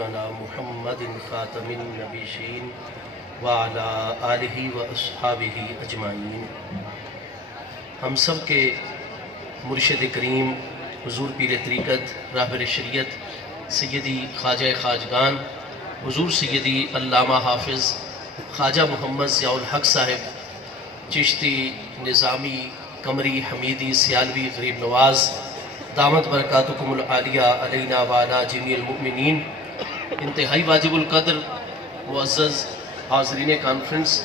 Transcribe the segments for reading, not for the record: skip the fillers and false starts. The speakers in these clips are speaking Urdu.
مولانا محمد خاتم النبیین وعلی آلہ و اصحابہ اجمعین۔ ہم سب کے مرشد کریم حضور پیر طریقت راہبر شریعت سیدی خواجہ خواجگان حضور سیدی علامہ حافظ خواجہ محمد ضیاء الحق صاحب چشتی نظامی قمری حمیدی سیالوی غریب نواز دامت برکاتکم العالیہ علینا وعلی جمیع المؤمنین، انتہائی واجب القدر معزز حاضرین کانفرنس،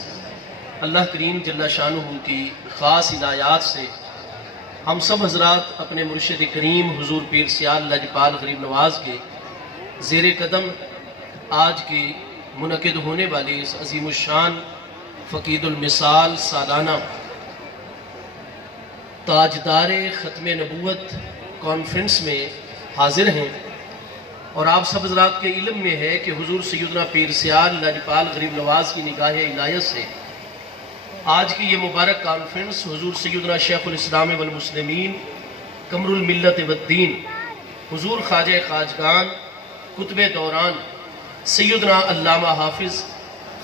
اللہ کریم جل شانہ کی خاص عنایات سے ہم سب حضرات اپنے مرشد کریم حضور پیر سیال لجپال غریب نواز کے زیر قدم آج کی منعقد ہونے والی اس عظیم الشان فقید المثال سالانہ تاجدار ختم نبوت کانفرنس میں حاضر ہیں، اور آپ سب حضرات کے علم میں ہے کہ حضور سیدنا پیر سیال لجپال غریب نواز کی نگاہ عنایت سے آج کی یہ مبارک کانفرنس حضور سیدنا شیخ الاسلام والمسلمین قمر الملت والدین حضور خواجہ خواجگان قطب دوران سیدنا علامہ حافظ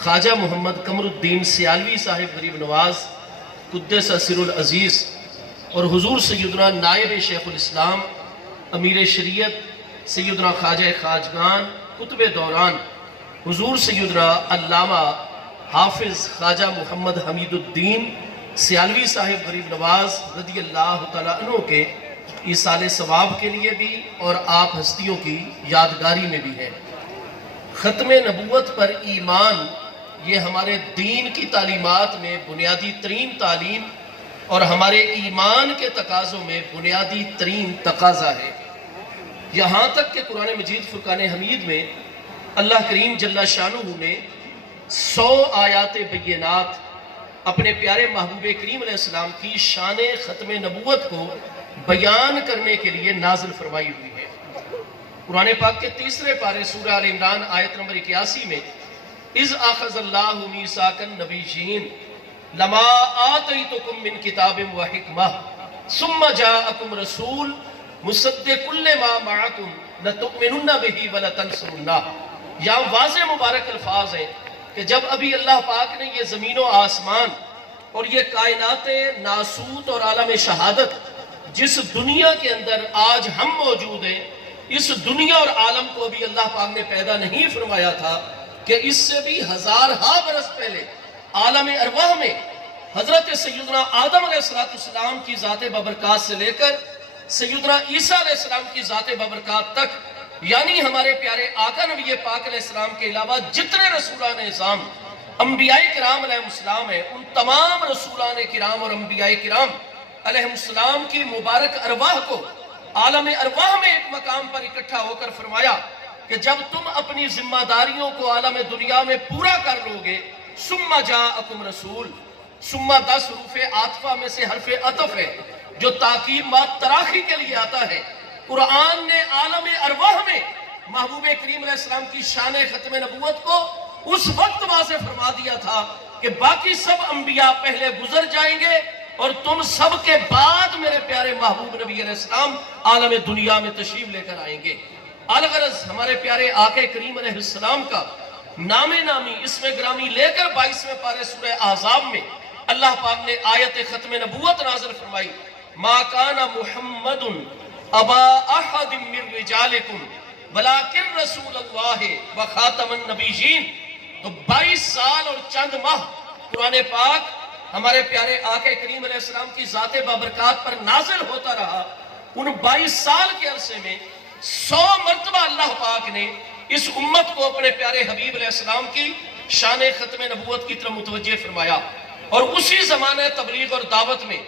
خواجہ محمد قمر الدین سیالوی صاحب غریب نواز قدس سر العزیز اور حضور سیدنا نائب شیخ الاسلام امیر شریعت سیدنا خواجہ خواجگان قطب دوران حضور سیدنا علامہ حافظ خواجہ محمد حمید الدین سیالوی صاحب غریب نواز رضی اللہ تعالیٰ عنہ کے ایصال ثواب کے لیے بھی اور آپ ہستیوں کی یادگاری میں بھی ہے۔ ختم نبوت پر ایمان یہ ہمارے دین کی تعلیمات میں بنیادی ترین تعلیم اور ہمارے ایمان کے تقاضوں میں بنیادی ترین تقاضا ہے، یہاں تک کہ قرآن مجید فرقان حمید میں اللہ کریم جل شانہ نے 100 آیات بینات اپنے پیارے محبوب کریم علیہ السلام کی شان ختم نبوت کو بیان کرنے کے لیے نازل فرمائی ہوئی ہے۔ قرآن پاک کے تیسرے پارے سورہ آل عمران آیت نمبر 81 میں اِذْ أَخَذَ اللَّهُ مِيثَاقَ النَّبِيِّينَ لَمَا آتَيْتُكُم مِّن كِتَابٍ وَحِكْمَةٍ ثُمَّ جَاءَكُمْ رَسُولٌ مُصَدِّقٌ لِّمَا مَعَكُمْ لَتُؤْمِنُنَّ بِهِ وَلَتَنصُرُنَّهُ۔ یہاں واضح مبارک الفاظ ہیں کہ جب ابھی اللہ پاک نے یہ زمین و آسمان اور یہ کائنات ناسوت اور عالم شہادت جس دنیا کے اندر آج ہم موجود ہیں، اس دنیا اور عالم کو بھی اللہ پاک نے پیدا نہیں فرمایا تھا کہ اس سے بھی ہزارہا برس پہلے عالم ارواح میں حضرت سیدنا آدم علیہ السلام کی ذات بابرکات سے لے کر سیدنا عیسیٰ علیہ السلام کی ذات بابرکات تک، یعنی ہمارے پیارے آقا نبی پاک علیہ السلام کے علاوہ جتنے رسولان اعظام انبیاء کرام علیہ السلام ہیں، ان تمام رسولان کرام اور انبیاء کرام علیہ السلام کی مبارک ارواح کو عالم ارواح میں ایک مقام پر اکٹھا ہو کر فرمایا کہ جب تم اپنی ذمہ داریوں کو عالم دنیا میں پورا کر لو گے، ثم جاءکم رسول، ثم 10 حروف عاطفہ میں سے حرف عطف ہے جو تاکید بات تراخی کے لیے آتا ہے۔ قرآن نے عالم ارواح میں محبوب کریم علیہ السلام کی شان ختم نبوت کو اس وقت واضح فرما دیا تھا کہ باقی سب انبیاء پہلے گزر جائیں گے اور تم سب کے بعد میرے پیارے محبوب نبی علیہ السلام عالم دنیا میں تشریف لے کر آئیں گے۔ الغرض ہمارے پیارے آقا کریم علیہ السلام کا نام نامی اسم گرامی لے کر 22ویں پارے سورہ احزاب میں اللہ پاک نے آیت ختم نبوت نازل فرمائی، ما کان محمد ابا احد من رجالکم ولکن رسول اللہ وخاتم النبیین۔ تو 22 سال اور چند ماہ قرآن پاک ہمارے پیارے آقا کریم علیہ السلام کی ذات بابرکات پر نازل ہوتا رہا۔ ان 22 سال کے عرصے میں 100 مرتبہ اللہ پاک نے اس امت کو اپنے پیارے حبیب علیہ السلام کی شان ختم نبوت کی طرف متوجہ فرمایا، اور اسی زمانہ تبلیغ اور دعوت میں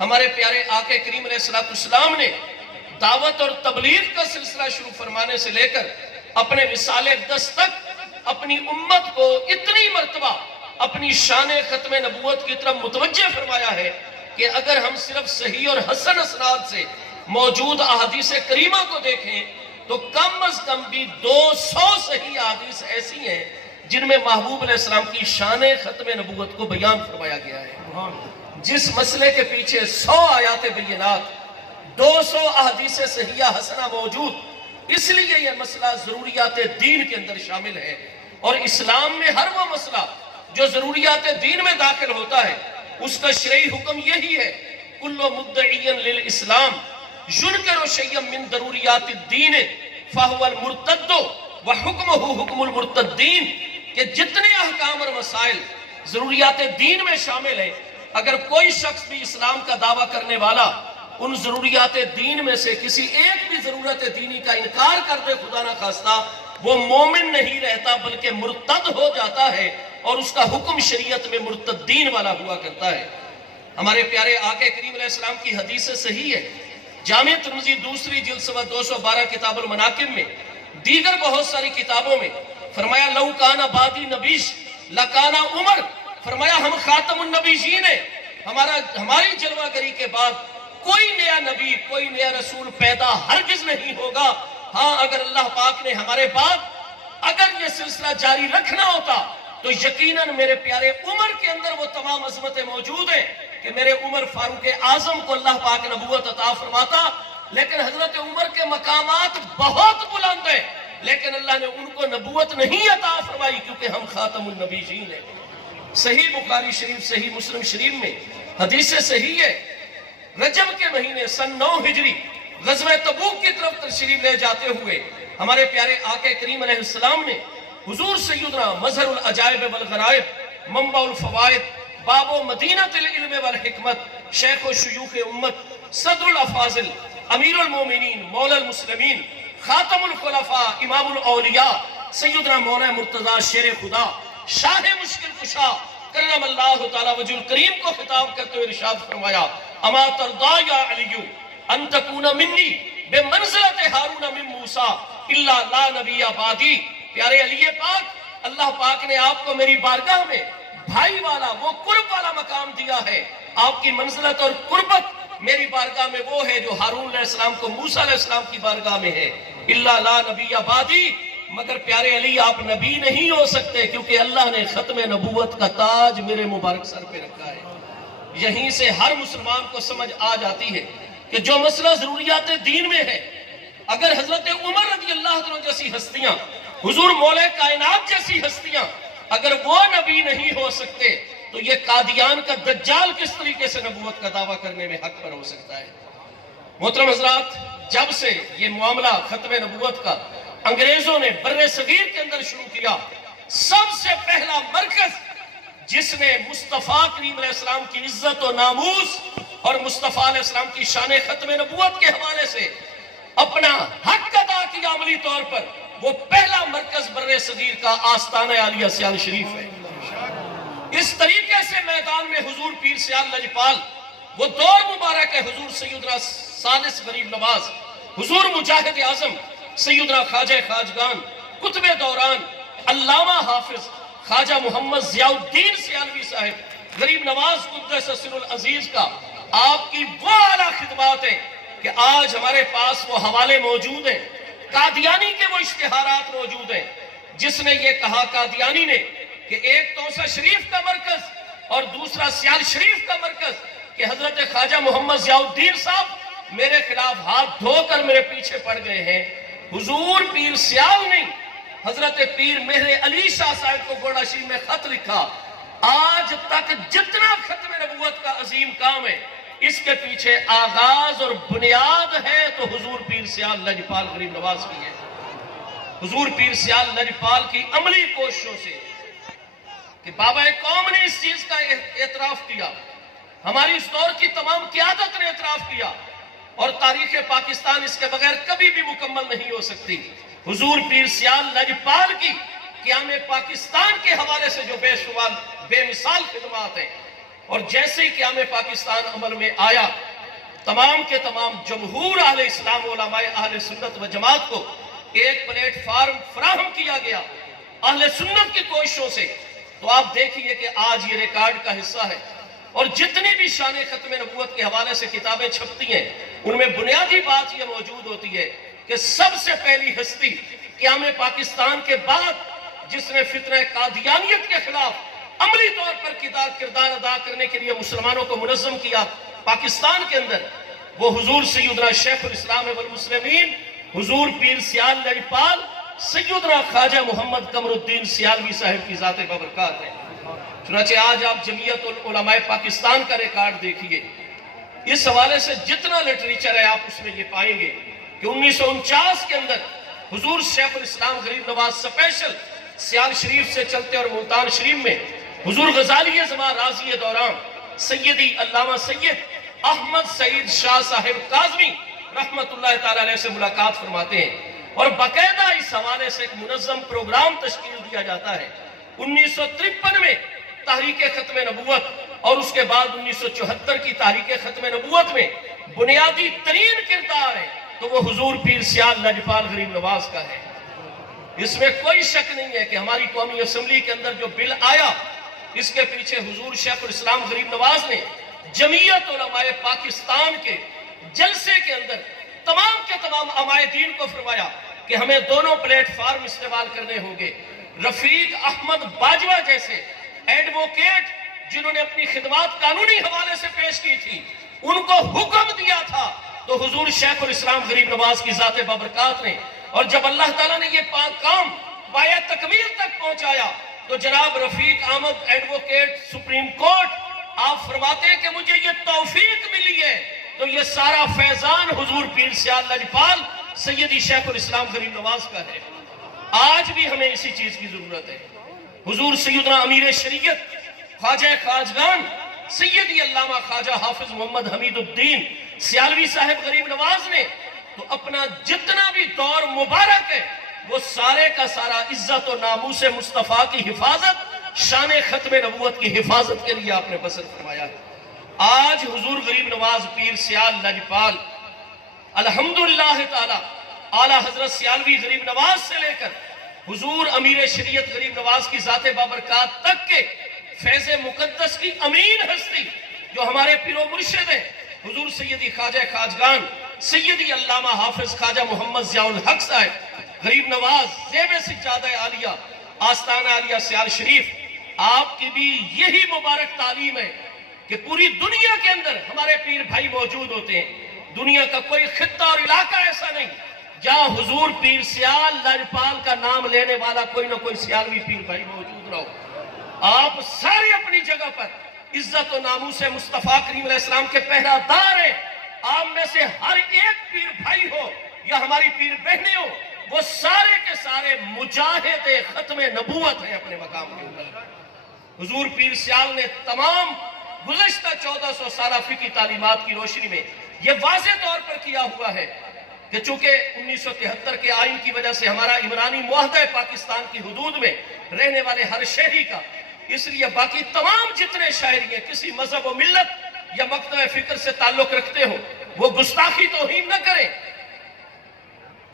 ہمارے پیارے آقا کریم علیہ السلام نے دعوت اور تبلیغ کا سلسلہ شروع فرمانے سے لے کر اپنے وصال اقدس تک اپنی امت کو اتنی مرتبہ اپنی شان ختم نبوت کی طرف متوجہ فرمایا ہے کہ اگر ہم صرف صحیح اور حسن اسناد سے موجود احادیث کریمہ کو دیکھیں تو کم از کم بھی 200 صحیح احادیث ایسی ہیں جن میں محبوب علیہ السلام کی شان ختم نبوت کو بیان فرمایا گیا ہے۔ جس مسئلے کے پیچھے 100 آیات بینات، 200 احادیث صحیحہ حسنہ موجود، اس لیے یہ مسئلہ ضروریات دین کے اندر شامل ہے، اور اسلام میں ہر وہ مسئلہ جو ضروریات دین میں داخل ہوتا ہے اس کا شرعی حکم یہی ہے، کل مدعی للاسلام ينکر شیئا من ضروریات الدین فہو المرتد وحکمہ حکم المرتدین، کہ جتنے احکام اور مسائل ضروریات دین میں شامل ہیں، اگر کوئی شخص بھی اسلام کا دعویٰ کرنے والا ان ضروریات دین میں سے کسی ایک بھی ضرورت دینی کا انکار کر دے خدا نہ خواستہ، وہ مومن نہیں رہتا بلکہ مرتد ہو جاتا ہے، اور اس کا حکم شریعت میں مرتدین والا ہوا کرتا ہے۔ ہمارے پیارے آقا کریم علیہ السلام کی حدیث صحیح ہے، جامع ترمذی دوسری جلد صفحہ 212 کتاب المناقب میں، دیگر بہت ساری کتابوں میں فرمایا لو کانا بادی نبیش لکانا عمر، فرمایا ہم خاتم النبیین ہیں، ہماری جلوہ گری کے بعد کوئی نیا نبی کوئی نیا رسول پیدا ہرگز نہیں ہوگا۔ ہاں اگر اللہ پاک نے ہمارے بعد اگر یہ سلسلہ جاری رکھنا ہوتا تو یقیناً میرے پیارے عمر کے اندر وہ تمام عظمتیں موجود ہیں کہ میرے عمر فاروق اعظم کو اللہ پاک نبوت عطا فرماتا، لیکن حضرت عمر کے مقامات بہت بلند ہیں، لیکن اللہ نے ان کو نبوت نہیں عطا فرمائی کیونکہ ہم خاتم النبیین ہیں۔ صحیح بخاری شریف صحیح مسلم شریف میں حدیث صحیح ہے، رجب کے مہینے سن 9 ہجری غزوہ تبوک کی طرف تشریف لے جاتے ہوئے ہمارے پیارے آقا کریم علیہ السلام نے حضور سیدنا مظہر العجائب والغرائب منبع الفوائد باب و مدینۃ العلم والحکمت شیخ و شیوخ امت صدر الافاضل امیر المومنین مولا المسلمین خاتم الخلفاء امام الاولیاء سیدنا مولانا مرتضی شیر خدا شاہ مشکل کشا کرم اللہ تعالی وجہ الکریم کو خطاب کرتے ہوئے ارشاد فرمایا اما ترضا یا علی ان تکون منی بمنزلت ہارون من موسیٰ الا لا نبی بعدی۔ پیارے علی پاک، اللہ پاک نے آپ کو میری بارگاہ میں بھائی والا وہ قرب والا مقام دیا ہے، آپ کی منزلت اور قربت میری بارگاہ میں وہ ہے جو ہارون علیہ السلام کو موسیٰ علیہ السلام کی بارگاہ میں ہے، الا لا نبی بعدی، مگر پیارے علی آپ نبی نہیں ہو سکتے کیونکہ اللہ نے ختم نبوت کا تاج میرے مبارک سر پہ رکھا ہے۔ یہیں سے ہر مسلمان کو سمجھ آ جاتی ہے کہ جو مسئلہ ضروریات دین میں ہے، اگر حضرت عمر رضی اللہ عنہ جیسی ہستیاں، حضور مولا کائنات جیسی ہستیاں اگر وہ نبی نہیں ہو سکتے تو یہ قادیان کا دجال کس طریقے سے نبوت کا دعویٰ کرنے میں حق پر ہو سکتا ہے؟ محترم حضرات، جب سے یہ معاملہ ختم نبوت کا انگریزوں نے بر صغیر کے اندر شروع کیا، سب سے پہلا مرکز جس نے مصطفیٰ کریم علیہ السلام کی عزت و ناموس اور مصطفیٰ علیہ السلام کی شان ختم نبوت کے حوالے سے اپنا حق ادا کیا عملی طور پر، وہ پہلا مرکز بر صغیر کا آستانہ عالیہ سیال شریف ہے۔ اس طریقے سے میدان میں حضور پیر سیال لجپال، وہ دور مبارک ہے حضور سیدنا سالس غریب نواز، حضور مجاہد اعظم سیدنا خواجہ خواجگان قطب دوران علامہ حافظ خواجہ محمد ضیاء الدین سیالوی صاحب غریب نواز قدس سر العزیز کا آپ کی وہ اعلیٰ خدمات ہیں کہ آج ہمارے پاس وہ حوالے موجود ہیں، قادیانی کے وہ اشتہارات موجود ہیں جس نے یہ کہا قادیانی نے کہ ایک توسہ شریف کا مرکز اور دوسرا سیال شریف کا مرکز، کہ حضرت خواجہ محمد ضیاء الدین صاحب میرے خلاف ہاتھ دھو کر میرے پیچھے پڑ گئے ہیں، حضور پیر سیال نہیں حضرت پیر مہر علی شاہ صاحب کو گوڑا شریف میں خط لکھا، آج تک جتنا ختم نبوت کا عظیم کام ہے اس کے پیچھے آغاز اور بنیاد ہے تو حضور پیر سیال لجپال غریب نواز کی ہے۔ حضور پیر سیال لجپال کی عملی کوششوں سے کہ بابا قوم نے اس چیز کا اعتراف کیا، ہماری اس دور کی تمام قیادت نے اعتراف کیا، اور تاریخ پاکستان اس کے بغیر کبھی بھی مکمل نہیں ہو سکتی۔ حضور پیر سیال لجپال کی قیام پاکستان کے حوالے سے جو بے مثال خدمات ہیں، اور جیسے ہی قیام پاکستان عمل میں آیا، تمام کے تمام جمہور اہل اسلام علماء اہل سنت و جماعت کو ایک پلیٹ فارم فراہم کیا گیا اہل سنت کی کوششوں سے، تو آپ دیکھیے کہ آج یہ ریکارڈ کا حصہ ہے، اور جتنی بھی شان ختم نبوت کے حوالے سے کتابیں چھپتی ہیں ان میں بنیادی بات یہ موجود ہوتی ہے کہ سب سے پہلی ہستی قیام پاکستان کے بعد جس نے فتنہ قادیانیت کے خلاف عملی طور پر کردار ادا کرنے کے لیے مسلمانوں کو منظم کیا پاکستان کے اندر، وہ حضور سیدنا شیخ الاسلام والمسلمین حضور پیر سیال لجپال سیدنا خواجہ محمد قمر الدین سیالوی صاحب کی ذات ببرکات ہے۔ چنانچہ آج آپ جمعیت العلماء پاکستان کا ریکارڈ دیکھیے، اس حوالے سے جتنا لٹریچر ہے آپ اس میں یہ پائیں گے کہ 1949 کے اندر حضور شیخ الاسلام غریب نواز سپیشل سیال شریف سے چلتے اور ملتان شریف میں حضور غزالی زمان راضی دوران سیدی علامہ سید احمد سعید شاہ صاحب کاظمی رحمت اللہ تعالیٰ علیہ سے ملاقات فرماتے ہیں، اور باقاعدہ اس حوالے سے ایک منظم پروگرام تشکیل دیا جاتا ہے۔ 1953 میں تحریک ختم نبوت اور اس کے بعد 1974 کی تحریک ختم نبوت میں بنیادی ترین کردار ہے تو وہ حضور پیر سیال لجپال غریب نواز کا ہے۔ اس میں کوئی شک نہیں ہے کہ ہماری قومی اسمبلی کے اندر جو بل آیا، اس کے پیچھے حضور شیخ الاسلام غریب نواز نے جمعیت علماء پاکستان کے جلسے کے اندر تمام کے تمام عمائدین کو فرمایا کہ ہمیں دونوں پلیٹ فارم استعمال کرنے ہوں گے۔ رفیق احمد باجوہ جیسے ایڈوکیٹ جنہوں نے اپنی خدمات قانونی حوالے سے پیش کی تھی، ان کو حکم دیا تھا تو حضور شیخ الاسلام غریب نواز کی ذات بابرکات نے، اور جب اللہ تعالیٰ نے یہ پاک کام پایہ تکمیل تک پہنچایا تو جناب رفیق احمد ایڈوکیٹ سپریم کورٹ آپ فرماتے ہیں کہ مجھے یہ توفیق ملی ہے تو یہ سارا فیضان حضور پیر سیال لجپال سیدی شیخ الاسلام غریب نواز کا ہے۔ آج بھی ہمیں اسی چیز کی ضرورت ہے۔ حضور سیدنا امیر شریعت خواجہ خواجگان سیدی علامہ خواجہ حافظ محمد حمید الدین سیالوی صاحب غریب نواز نے تو اپنا جتنا بھی دور مبارک ہے وہ سارے کا سارا عزت و ناموس مصطفیٰ کی حفاظت، شان ختم نبوت کی حفاظت کے لیے آپ نے بسر فرمایا ہے۔ آج حضور غریب نواز پیر سیال لجپال الحمدللہ تعالی اعلیٰ حضرت سیالوی غریب نواز سے لے کر حضور امیر شریعت غریب نواز کی ذات بابرکات تک کے فیض مقدس کی امین ہستی جو ہمارے پیر و مرشد ہیں حضور سیدی خواجہ خواجگان سیدی علامہ حافظ خواجہ محمد ضیاء الحق صاحب غریب نواز زیب سجادہ عالیہ آستانہ عالیہ سیال شریف، آپ کی بھی یہی مبارک تعلیم ہے کہ پوری دنیا کے اندر ہمارے پیر بھائی موجود ہوتے ہیں۔ دنیا کا کوئی خطہ اور علاقہ ایسا نہیں جہاں حضور پیر سیال لجپال کا نام لینے والا کوئی نہ کوئی سیالوی پیر بھائی موجود نہ ہو۔ آپ سارے اپنی جگہ پر عزت و ناموس مصطفیٰ کریم علیہ السلام کے پہرہ دار ہیں۔ آپ میں سے ہر ایک پیر بھائی ہو یا ہماری پیر بہنیں ہو، وہ سارے کے سارے مجاہد ختم نبوت ہیں اپنے مقام کے اوپر۔ حضور پیر سیال نے تمام گزشتہ 1400 سالہ فقہی تعلیمات کی روشنی میں یہ واضح طور پر کیا ہوا ہے کہ چونکہ 1973 کے آئین کی وجہ سے ہمارا عمرانی معاہدہ پاکستان کی حدود میں رہنے والے ہر شہری کا، اس لیے باقی تمام جتنے شاعری ہیں کسی مذہب و ملت یا مکتب فکر سے تعلق رکھتے ہو وہ گستاخی توہین نہ کریں،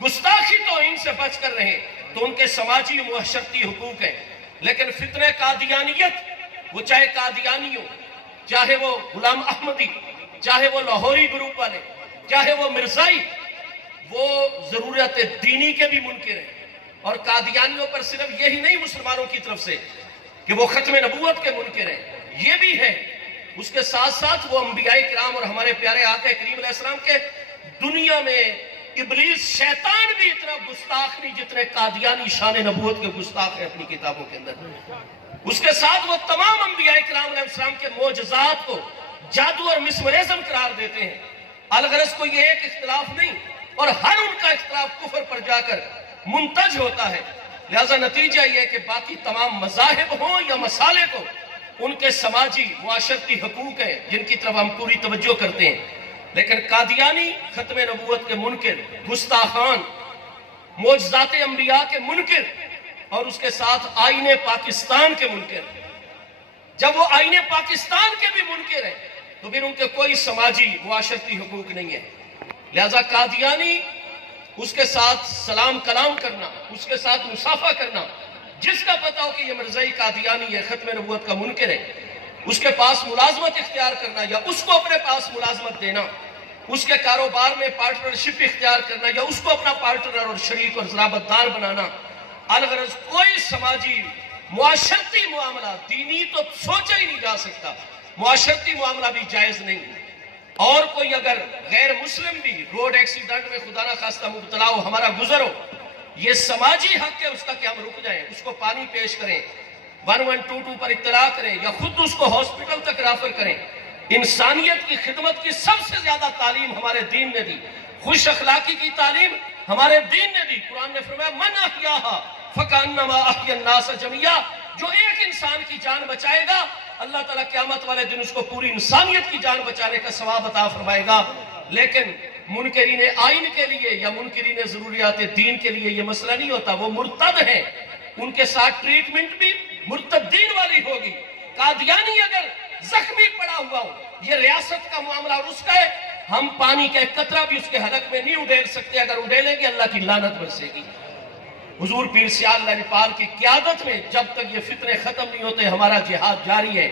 گستاخی توہین سے بچ کر رہیں تو ان کے سماجی و معاشرتی حقوق ہیں۔ لیکن فتنہ قادیانیت، وہ چاہے قادیانی ہو، چاہے وہ غلام احمدی، چاہے وہ لاہوری گروپ والے، چاہے وہ مرزائی، وہ ضرورت دینی کے بھی منکر ہیں، اور قادیانیوں پر صرف یہی نہیں مسلمانوں کی طرف سے کہ وہ ختم نبوت کے منکر ہیں، یہ بھی ہے اس کے ساتھ ساتھ وہ انبیاء کرام اور ہمارے پیارے آقا کریم علیہ السلام کے دنیا میں ابلیس شیطان بھی اتنا گستاخ نہیں جتنے قادیانی شان نبوت کے گستاخ ہیں اپنی کتابوں کے اندر۔ اس کے ساتھ وہ تمام انبیاء کرام علیہ السلام کے معجزات کو جادو اور مسمرزم قرار دیتے ہیں۔ الغرض کو یہ ایک اختلاف نہیں، اور ہر ان کا اختلاف کفر پر جا کر منتج ہوتا ہے۔ لہذا نتیجہ یہ کہ باقی تمام مذاہب ہوں یا مسالک ہوں، ان کے سماجی معاشرتی حقوق ہیں جن کی طرف ہم پوری توجہ کرتے ہیں، لیکن قادیانی ختم نبوت کے منکر، گستاخان، معجزات انبیاء کے منکر، اور اس کے ساتھ آئین پاکستان کے منکر، جب وہ آئین پاکستان کے بھی منکر ہیں تو پھر ان کے کوئی سماجی معاشرتی حقوق نہیں ہے۔ لہذا قادیانی، اس کے ساتھ سلام کلام کرنا، اس کے ساتھ مصافحہ کرنا، جس کا پتہ ہو کہ یہ مرزائی قادیانی ہے، ختم نبوت کا منکر ہے، اس کے پاس ملازمت اختیار کرنا یا اس کو اپنے پاس ملازمت دینا، اس کے کاروبار میں پارٹنرشپ اختیار کرنا یا اس کو اپنا پارٹنر اور شریک اور ضرابت دار بنانا، الغرض کوئی سماجی معاشرتی معاملہ، دینی تو سوچا ہی نہیں جا سکتا، معاشرتی معاملہ بھی جائز نہیں۔ اور کوئی اگر غیر مسلم بھی روڈ ایکسیڈنٹ میں خدا نہ خواستہ مبتلا ہو، ہمارا گزر ہو، یہ سماجی حق ہے اس کا کہ ہم رک جائیں، اس کو پانی پیش کریں، 1122 پر اطلاع کریں یا خود اس کو ہاسپٹل تک ریفر کریں۔ انسانیت کی خدمت کی سب سے زیادہ تعلیم ہمارے دین نے دی، خوش اخلاقی کی تعلیم ہمارے دین نے دی۔ قرآن نے فرمایا من احیاہا فکانما احیا الناس جميعا، جو ایک انسان کی جان بچائے گا اللہ تعالیٰ قیامت والے دن اس کو پوری انسانیت کی جان بچانے کا ثواب عطا فرمائے گا۔ لیکن منکرین آئین کے لیے یا منکرین ضروریات دین کے لیے یہ مسئلہ نہیں ہوتا، وہ مرتد ہیں، ان کے ساتھ ٹریٹمنٹ بھی مرتدین والی ہوگی۔ قادیانی اگر زخمی پڑا ہوا ہو، یہ ریاست کا معاملہ اور اس کا ہے، ہم پانی کا ایک قطرہ بھی اس کے حلق میں نہیں اڈیل سکتے، اگر اڈیلیں گے اللہ کی لعنت برسے گی۔ حضور پیر سیال لاجپال کی قیادت میں جب تک یہ فتنے ختم نہیں ہوتے ہمارا جہاد جاری ہے۔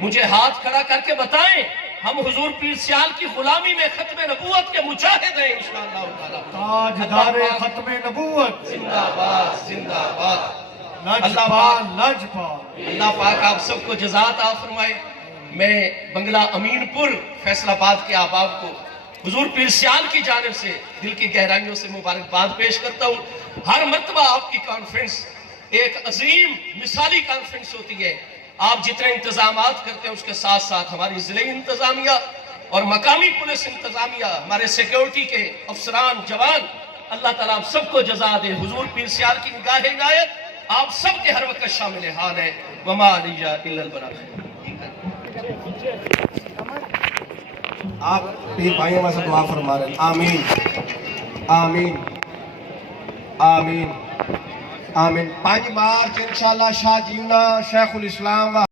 مجھے ہاتھ کھڑا کر کے بتائیں، ہم حضور پیر سیال کی غلامی میں ختم نبوت کے مجاہد ہیں انشاءاللہ تعالی۔ تاجدار ختم نبوت زندہ باد، زندہ باد۔ لاجپال لاجپال۔ اللہ پاک آپ سب کو جزا عطا فرمائے۔ میں بنگلہ امین پور فیصل آباد کے احباب کو حضور پیر سیال کی جانب سے دل کی گہرائیوں سے مبارکباد پیش کرتا ہوں۔ ہر مرتبہ آپ کی کانفرنس ایک عظیم مثالی کانفرنس ہوتی ہے۔ آپ جتنے انتظامات کرتے ہیں اس کے ساتھ ساتھ ہماری ضلعی انتظامیہ اور مقامی پولیس انتظامیہ، ہمارے سیکیورٹی کے افسران جوان، اللہ تعالیٰ آپ سب کو جزا دے۔ حضور پیر سیال کی نگاہ عنایت آپ سب کے ہر وقت شامل حال ہے۔ وما علیہ الا البلاغ۔ آپ پیر بھائیوں میں سے دعا فرما رہے ہیں۔ آمین آمین آمین آمین۔ 5 مارچ انشاءاللہ شاہ جیونا شیخ الاسلام